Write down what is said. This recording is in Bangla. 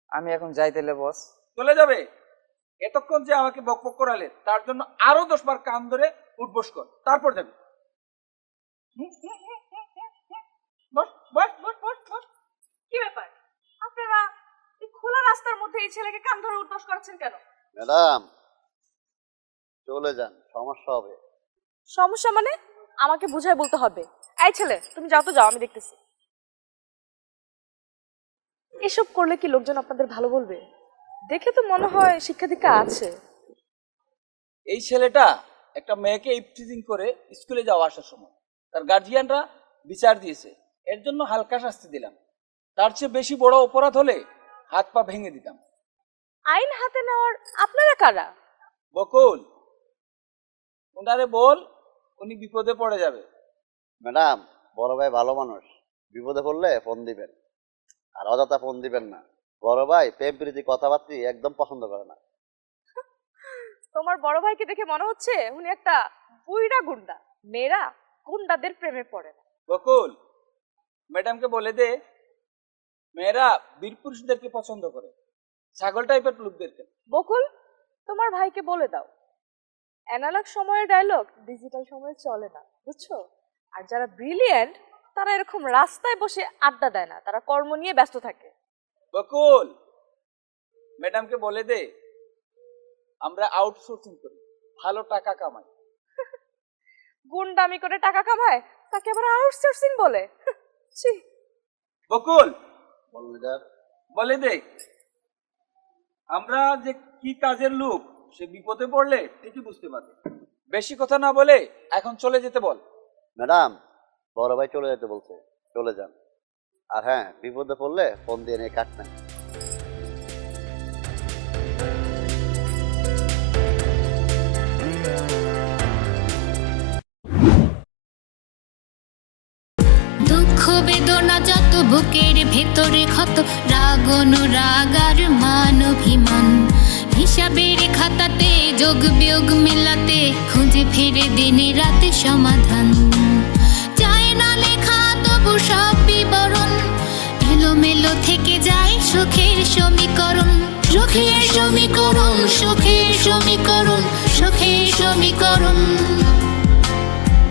আমি এখন যাইতেলে বস। চলে যাবে? এতক্ষণ যে আমাকে বকবক করালে তার জন্য আরো 10 বার কান ধরে উঠবস কর, তারপর যাবে। বস বস বস বস বস। কি ব্যাপার আপনারা এই খোলা রাস্তার মধ্যে এই ছেলেকে কান ধরে উঠবস করাচ্ছেন কেন? ম্যাডাম চলে যান, সমস্যা হবে। সমস্যা মানে? আমাকে বুঝায় বলতে হবে। এই ছেলে তুমি যাও তো, যাও, আমি দেখতেছি। এসব করলে কি লোকজন আপনাদের ভালো বলবে? দেখে তো মনে হয় শিক্ষা দীক্ষা আছে। এই ছেলেটা একটা মেয়েকে ইফটিজিং করে স্কুলে যাওয়া আসার সময় তার গার্জিয়ানরা বিচার দিয়েছে, এর জন্য হালকা শাস্তি দিলাম। তার চেয়ে বেশি বড় অপরাধ হলে হাত পা ভেঙে দিতাম। আইন হাতে নেওয়ার আপনারা কারা? বকুল, ওনারে বল, উনি বিপদে পড়ে যাবে। ম্যাডাম বড় ভাই ভালো মানুষ, বিপদে পড়লে ফোন দিবেন, আর অযথা ফোন দিবেন না। বড় ভাই প্রেম প্রীতি কথাবার্তা একদম পছন্দ করে না। তোমার বড় ভাইকে দেখে মনে হচ্ছে উনি একটা বুইড়া গুন্ডা। মেয়েরা গুন্ডাদের প্রেমে পড়ে না। বকুল, ম্যাডামকে বলে দে মেয়েরা বীর পুরুষদেরকে পছন্দ করে, ছাগল টাইপের লোকদেরকে। বকুল, তোমার ভাইকে বলে দাও অ্যানালগ সময়ের ডায়লগ ডিজিটাল সময়ে চলে না, বুঝছো? আর যারা ব্রিলিয়েন্ট তারা এরকম রাস্তায় বসে আড্ডা দেয় না, তারা কর্ম নিয়ে ব্যস্ত থাকে। বকুল, ম্যাডামকে বলে দে আমরা আউটসোর্সিং করি, ভালো টাকা কামাই। গুন্ডামি করে টাকা কামায়, তাকে আবার আউটসোর্সিং বলে? ছি। বকুল, বললেন বলে দে আমরা যে কি কাজের লোক সে বিপদে পড়লে ঠিকই বুঝতে পারবে। বেশি কথা না বলে এখন চলে যেতে বল। ম্যাডাম বড় ভাই চলে যেতে বলছে, চলে যান। আর হ্যাঁ, বিপদে পড়লে ফোন দিয়ে নিয়ে কাটবেন। দুঃখ বেদনা যত বুকের ভেতরে ক্ষত, রাগ অনুরাগ আর মান অভিমান, হিসাবের খাতাতে যোগ বিয়োগ মেলাতে খুঁজে ফিরে দিনে রাতে সমাধান। চায় না লেখা তবু সব বিবরণ, এলোমেলো থেকে যায় সুখের সমীকরণ। সুখের সমীকরণ, সুখের সমীকরণ, সুখের সমীকরণ।